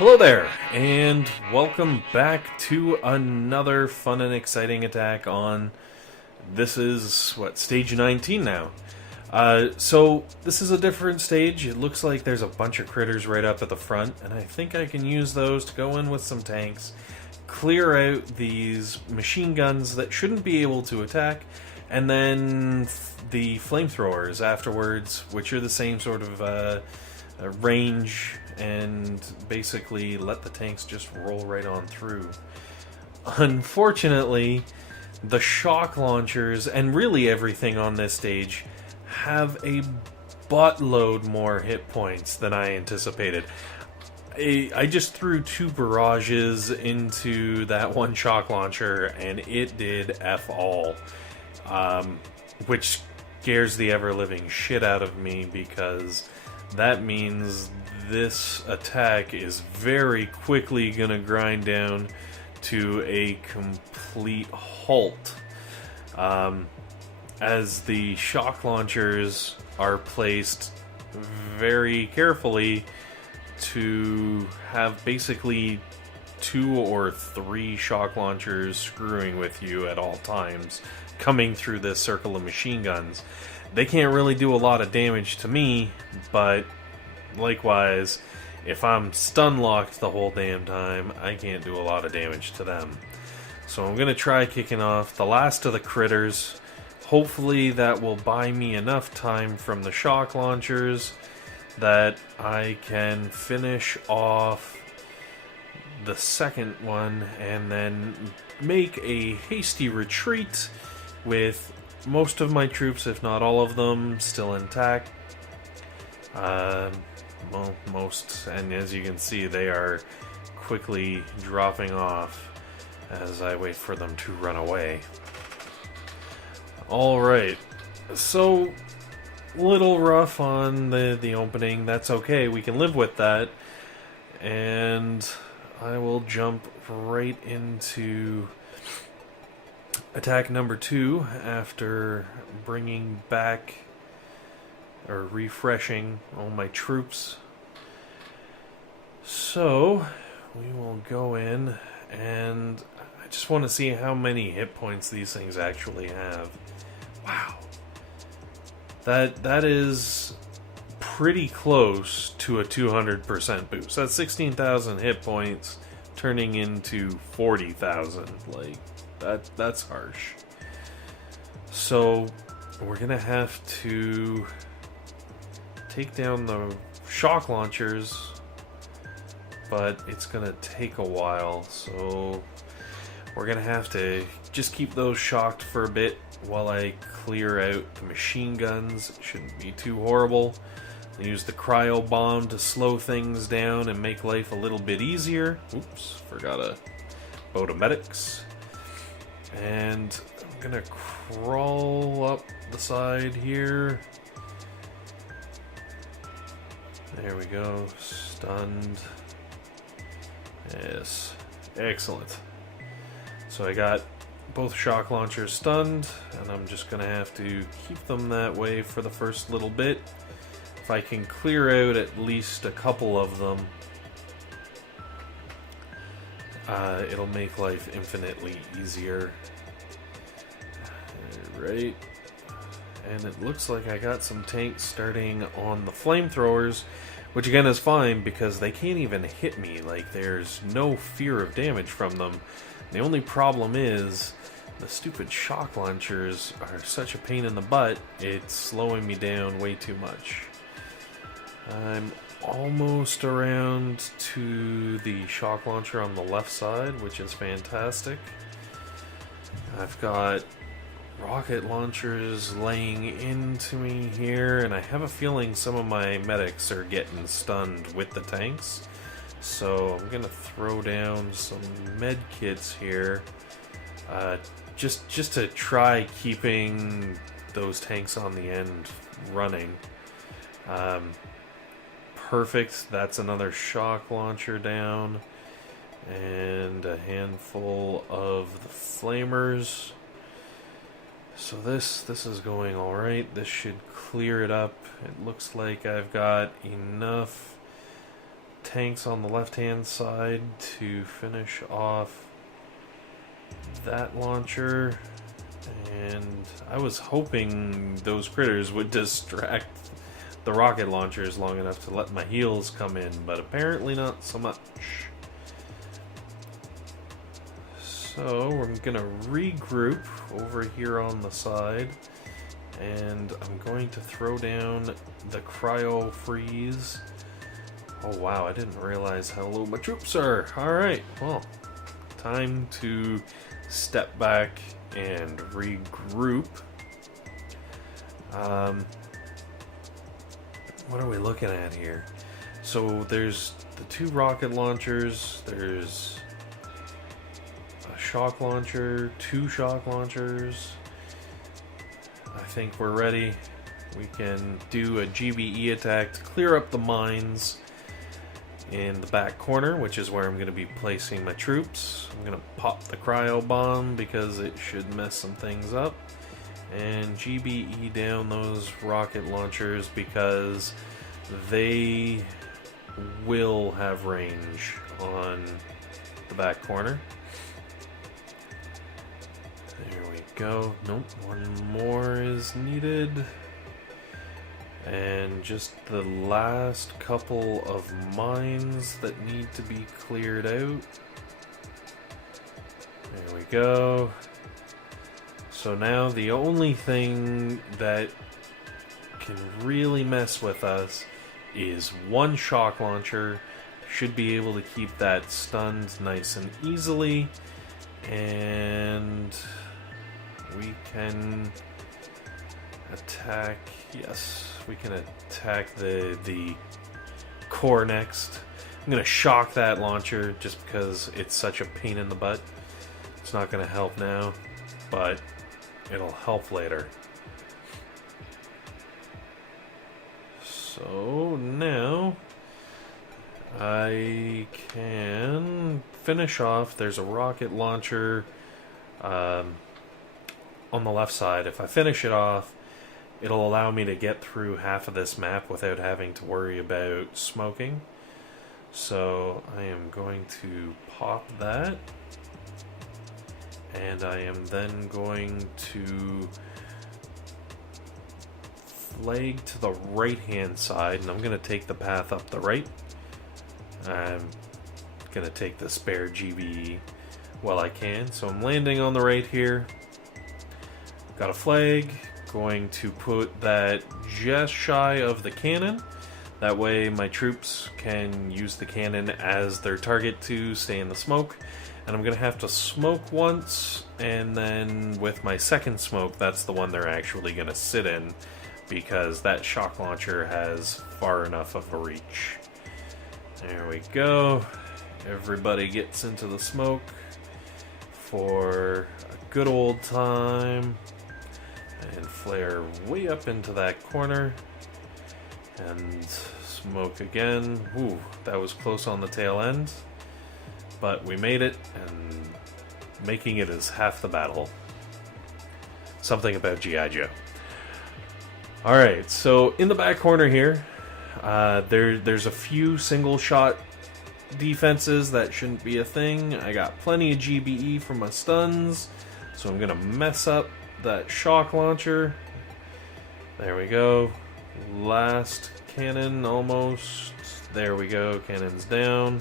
Hello there, and welcome back to another fun and exciting attack on, this is, stage 19 now. So this is a different stage. It looks like there's a bunch of critters right up at the front, and I think I can use those to go in with some tanks, clear out these machine guns that shouldn't be able to attack, and then the flamethrowers afterwards, which are the same sort of range, and basically let the tanks just roll right on through. Unfortunately, the shock launchers and really everything on this stage have a buttload more hit points than I anticipated. I just threw 2 barrages into that one shock launcher and it did F all, which scares the ever-living shit out of me because that means this attack is very quickly going to grind down to a complete halt. As the shock launchers are placed very carefully to have basically 2 or 3 shock launchers screwing with you at all times, coming through this circle of machine guns. They can't really do a lot of damage to me, but likewise, if I'm stun locked the whole damn time, I can't do a lot of damage to them. So I'm going to try kicking off the last of the critters. Hopefully that will buy me enough time from the shock launchers that I can finish off the second one and then make a hasty retreat with most of my troops, if not all of them, still intact. Well, most, and as you can see, they are quickly dropping off as I wait for them to run away. Alright, so little rough on the opening. That's okay, we can live with that. And I will jump right into attack number 2 after bringing back or refreshing all my troops. So we will go in, and I just want to see how many hit points these things actually have. Wow, that is pretty close to a 200% boost. That's 16,000 hit points turning into 40,000. Like that's harsh. So we're gonna have to take down the shock launchers, but it's gonna take a while, so we're gonna have to just keep those shocked for a bit while I clear out the machine guns. It shouldn't be too horrible. I'll use the cryo bomb to slow things down and make life a little bit easier. Oops, forgot a boat of medics. And I'm gonna crawl up the side here. There we go, stunned. Yes, excellent. So I got both shock launchers stunned, and I'm just going to have to keep them that way for the first little bit. If I can clear out at least a couple of them, it'll make life infinitely easier. Right. And it looks like I got some tanks starting on the flamethrowers, which again is fine because they can't even hit me. Like, there's no fear of damage from them. The only problem is the stupid shock launchers are such a pain in the butt, it's slowing me down way too much. I'm almost around to the shock launcher on the left side, which is fantastic. I've got rocket launchers laying into me here, and I have a feeling some of my medics are getting stunned with the tanks. So I'm gonna throw down some medkits here, just to try keeping those tanks on the end running. Perfect. That's another shock launcher down, and a handful of the flamers. So this is going alright. This should clear it up. It looks like I've got enough tanks on the left-hand side to finish off that launcher. And I was hoping those critters would distract the rocket launchers long enough to let my heals come in, but apparently not so much. So we're gonna regroup over here on the side, and I'm going to throw down the cryo freeze. Oh wow, I didn't realize how low my troops are. Alright, well, time to step back and regroup. What are we looking at here? So there's the 2 rocket launchers, there's a shock launcher, 2 shock launchers. I think we're ready. We can do a GBE attack to clear up the mines in the back corner, which is where I'm going to be placing my troops. I'm going to pop the cryo bomb because it should mess some things up, and GBE down those rocket launchers because they will have range on the back corner. There we go. Nope, one more is needed. And just the last couple of mines that need to be cleared out. There we go. So now the only thing that can really mess with us is 1 shock launcher. Should be able to keep that stunned nice and easily. And we can attack, yes, we can attack the core next. I'm going to shock that launcher just because it's such a pain in the butt. It's not going to help now, but it'll help later. So now I can finish off. There's a rocket launcher on the left side. If I finish it off, it'll allow me to get through half of this map without having to worry about smoking. So I am going to pop that, and I am then going to flag to the right hand side, and I'm going to take the path up the right. I'm going to take the spare GBE while I can, so I'm landing on the right here. Got a flag, going to put that just shy of the cannon. That way my troops can use the cannon as their target to stay in the smoke. And I'm going to have to smoke once, and then with my second smoke, that's the one they're actually going to sit in, because that shock launcher has far enough of a reach. There we go. Everybody gets into the smoke for a good old time. And flare way up into that corner. And smoke again. Ooh, that was close on the tail end. But we made it, and making it is half the battle. Something about G.I. Joe. Alright, so in the back corner here, there's a few single shot defenses that shouldn't be a thing. I got plenty of GBE from my stuns, so I'm going to mess up that shock launcher. There we go. Last cannon almost. There we go. Cannon's down.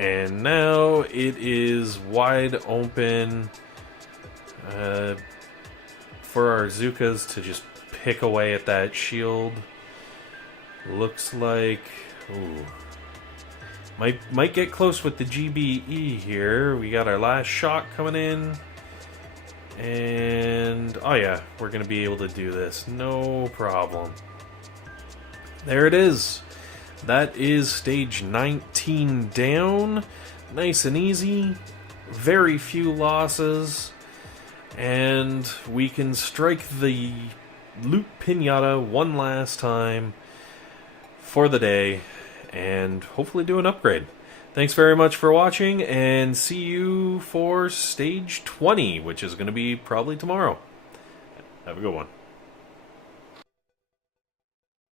And now it is wide open for our Zookas to just pick away at that shield. Looks like, ooh, might get close with the GBE here. We got our last shot coming in. And, oh yeah, we're going to be able to do this. No problem. There it is. That is stage 19 down. Nice and easy. Very few losses. And we can strike the loot pinata one last time for the day. And hopefully do an upgrade. Thanks very much for watching, and see you for stage 20, which is going to be probably tomorrow. Have a good one.